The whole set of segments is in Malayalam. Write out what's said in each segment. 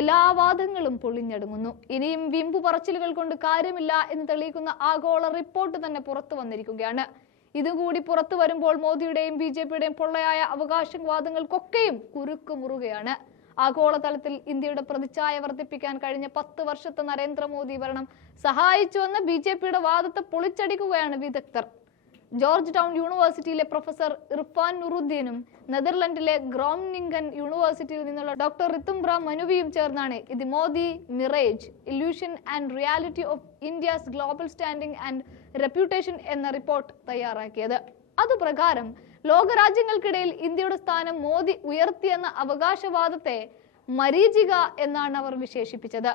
എല്ലാ വാദങ്ങളും പൊളിഞ്ഞടങ്ങുന്നു. ഇനിയും വിമ്പു പറച്ചിലുകൾ കൊണ്ട് കാര്യമില്ല എന്ന് തെളിയിക്കുന്ന ആഗോള റിപ്പോർട്ട് തന്നെ പുറത്തു വന്നിരിക്കുകയാണ്. ഇതുകൂടി പുറത്തു വരുമ്പോൾ മോദിയുടെയും BJPയുടെയും പൊള്ളയായ അവകാശവാദങ്ങൾക്കൊക്കെയും കുരുക്കുമുറുകയാണ്. ആഗോളതലത്തിൽ ഇന്ത്യയുടെ പ്രതിച്ഛായ വർദ്ധിപ്പിക്കാൻ കഴിഞ്ഞ 10 വർഷത്തെ നരേന്ദ്രമോദി ഭരണം സഹായിച്ചുവെന്ന BJPയുടെ വാദത്തെ പൊളിച്ചടിക്കുകയാണ് വിദഗ്ധർ. ജോർജ് ടൗൺ യൂണിവേഴ്സിറ്റിയിലെ പ്രൊഫസർ ഇർഫാൻ നുറുദ്ദീനും നെതർലൻഡിലെ ഗ്രോംനിംഗൻ യൂണിവേഴ്സിറ്റിയിൽ നിന്നുള്ള ഡോക്ടർ റിത്തുംബ്ര മനുവിയും ചേർന്നാണ് the Modi mirage illusion and reality of India's global standing and reputation എന്ന റിപ്പോർട്ട് തയ്യാറാക്കിയത്. അതുപ്രകാരം ലോകരാജ്യങ്ങൾക്കിടയിൽ ഇന്ത്യയുടെ സ്ഥാനം മോദി ഉയർത്തിയെന്ന അവകാശവാദത്തെ മരീചിക എന്നാണ് അവർ വിശേഷിപ്പിച്ചത്.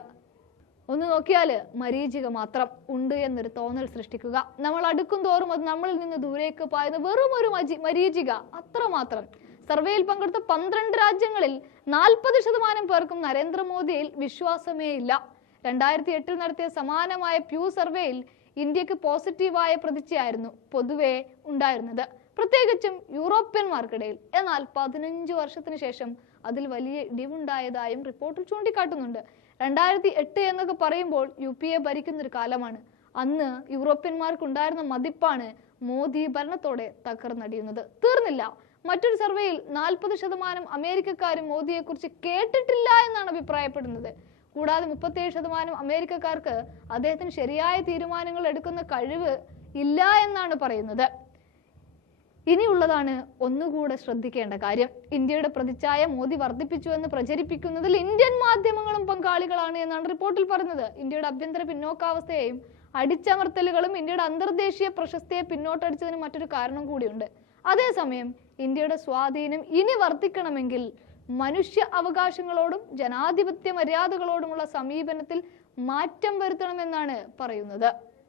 ഒന്ന് നോക്കിയാൽ മരീചിക മാത്രം ഉണ്ട് എന്നൊരു തോന്നൽ സൃഷ്ടിക്കുക. നമ്മൾ അടുക്കും തോറും അത് നമ്മളിൽ നിന്ന് ദൂരേക്ക് പായുന്ന വെറും ഒരു മരീചിക അത്രമാത്രം. സർവേയിൽ പങ്കെടുത്ത 12 രാജ്യങ്ങളിൽ 40% പേർക്കും നരേന്ദ്രമോദിയിൽ വിശ്വാസമേ ഇല്ല. 2008 നടത്തിയ സമാനമായ പ്യൂ സർവേയിൽ ഇന്ത്യക്ക് പോസിറ്റീവായ പ്രതിച്ഛയായിരുന്നു പൊതുവെ ഉണ്ടായിരുന്നത്, പ്രത്യേകിച്ചും യൂറോപ്യന്മാർക്കിടയിൽ. എന്നാൽ 15 വർഷത്തിന് ശേഷം അതിൽ വലിയ ഇടിവുണ്ടായതായും റിപ്പോർട്ടിൽ ചൂണ്ടിക്കാട്ടുന്നുണ്ട്. 2008 എന്നൊക്കെ പറയുമ്പോൾ UPA ഭരിക്കുന്ന ഒരു കാലമാണ്. അന്ന് യൂറോപ്യന്മാർക്കുണ്ടായിരുന്ന മതിപ്പാണ് മോദി ഭരണത്തോടെ തകർന്നടിയുന്നത്. തീർന്നില്ല. മറ്റൊരു സർവേയിൽ 40% അമേരിക്കക്കാരും മോദിയെക്കുറിച്ച് കേട്ടിട്ടില്ല എന്നാണ് അഭിപ്രായപ്പെടുന്നത്. കൂടാതെ 37% അമേരിക്കക്കാർക്ക് അദ്ദേഹത്തിന് ശരിയായ തീരുമാനങ്ങൾ എടുക്കുന്ന കഴിവ് ഇല്ല എന്നാണ് പറയുന്നത്. ഇനിയുള്ളതാണ് ഒന്നുകൂടെ ശ്രദ്ധിക്കേണ്ട കാര്യം. ഇന്ത്യയുടെ പ്രതിച്ഛായ മോദി വർദ്ധിപ്പിച്ചു എന്ന് പ്രചരിപ്പിക്കുന്നതിൽ ഇന്ത്യൻ മാധ്യമങ്ങളും പങ്കാളികളാണ് എന്നാണ് റിപ്പോർട്ടിൽ പറയുന്നത്. ഇന്ത്യയുടെ ആഭ്യന്തര പിന്നോക്കാവസ്ഥയെയും അടിച്ചമർത്തലുകളും ഇന്ത്യയുടെ അന്തർദേശീയ പ്രശസ്തിയെ പിന്നോട്ടടിച്ചതിന് മറ്റൊരു കാരണം കൂടിയുണ്ട്. അതേസമയം ഇന്ത്യയുടെ സ്വാധീനം ഇനി വർദ്ധിക്കണമെങ്കിൽ മനുഷ്യ അവകാശങ്ങളോടും ജനാധിപത്യ മര്യാദകളോടുമുള്ള സമീപനത്തിൽ മാറ്റം വരുത്തണമെന്നാണ് പറയുന്നത്.